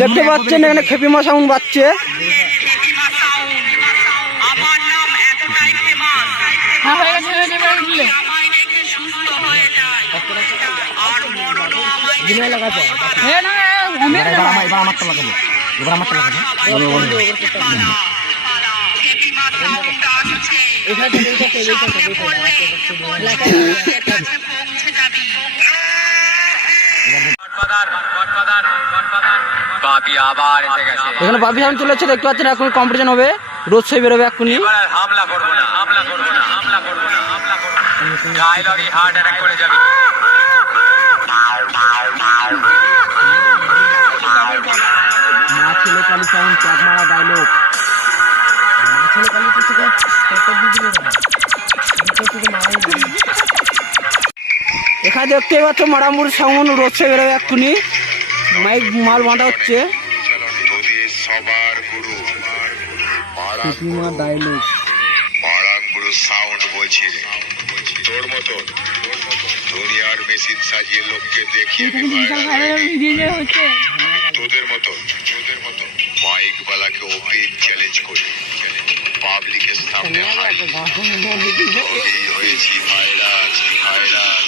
দেখতে পাচ্ছেন এখানে খেপি মা সাউন্ড বাজছে। এখানে বাপি সাউন্ড চলেছে, দেখতে পাচ্ছেন এখন কম্পিটিশন হবে, রোজ ছবি বেরোবে এক্ষুনি। হামলা করবো না, হামলা করবো না, হামলা করবো না, হামলা করবো না, ডায়লগই হার্ট অ্যাটাক করে যাবে। মা ছেলে কালী সাউন্ড চাপ মারা ডায়লগ। এখানে দেখতে পাচ্ছ মারামুর সাউন্ড রোজ ছবি বেরোবে এক্ষুনি, মাইক মাল বাঁধা হচ্ছে। সবার গুরু ডায়লগ মারাঙ্গুরু সাউন্ড বলছি, তোর মতো দুনিয়ার মেশিন সাজিয়ে লোককে দেখিয়ে তোদের মতো মাইক বালাকে ওপেন চ্যালেঞ্জ করে পাবলিকের সামনে হয়েছি ভাইরাস ভাইরাস।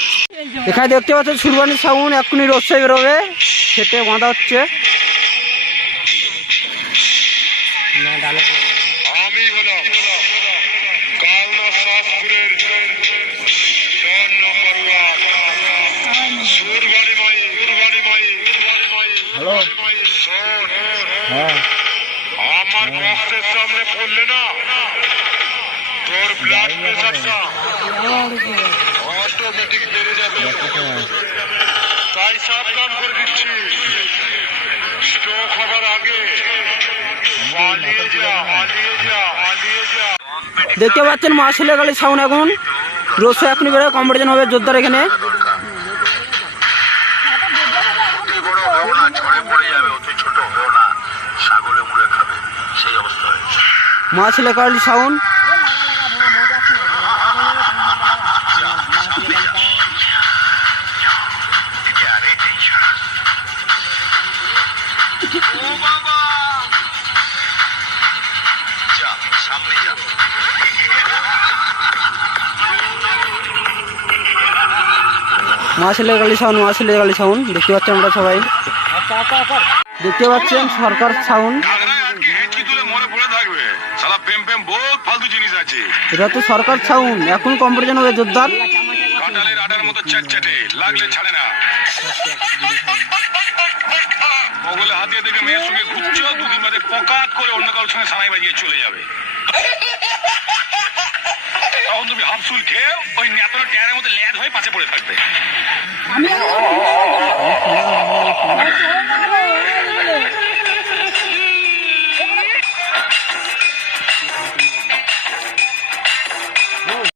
এখানে দেখতে পাচ্ছেন সুরবানি সাউন্ড এক্ষুনি রোজ ছবি বেরোবে, সেটে বাঁধা হচ্ছে। আমি হলাম কালনা শাসপুরের সুরবানি মাই, সুরবানি মাই, হ্যালো, হ্যাঁ, আমার বক্সের সামনে পড়লে না তোর ব্লাড প্রেশারটা অটোমেটিক বেড়ে যাবে, তাই সাবধান করে দিচ্ছি, স্ট্রোক হবার আগে পালিয়ে যা, পালিয়ে যা, পালিয়ে যা। দেখতে পাচ্ছেন মা ছেলে কালী সাউন্ড এখন রোজ ছবি এখনই বেরোবে, কম্পিটিশন হবে জোরদার এখানে। মা ছেলে কালী সাউন্ড মা ছেলে কালী সাউন্ড, মা ছেলে কালী সাউন্ড দেখতে পাচ্ছেন আমরা সবাই, দেখতে পাচ্ছেন সরকার সাউন্ড। এটা তো সরকার সাউন্ড, এখন কম্পিটিশন হবে জোরদার। কাঁঠালের আটার মতো চ্যাটচ্যাটে লাগলে ছাড়ে না, বগলে হাতিয়ে দেখে মেয়ের সঙ্গে ঘুরছো, দুদিন বাদে পকাত করে অন্য কারোর সঙ্গে সানাই বাজিয়ে চলে যাবে, তখন তুমি হাফসুল খেয়ে ওই নেতার ট্যারের মধ্যে ল্যাদ হয়ে পাশে পড়ে থাকবে।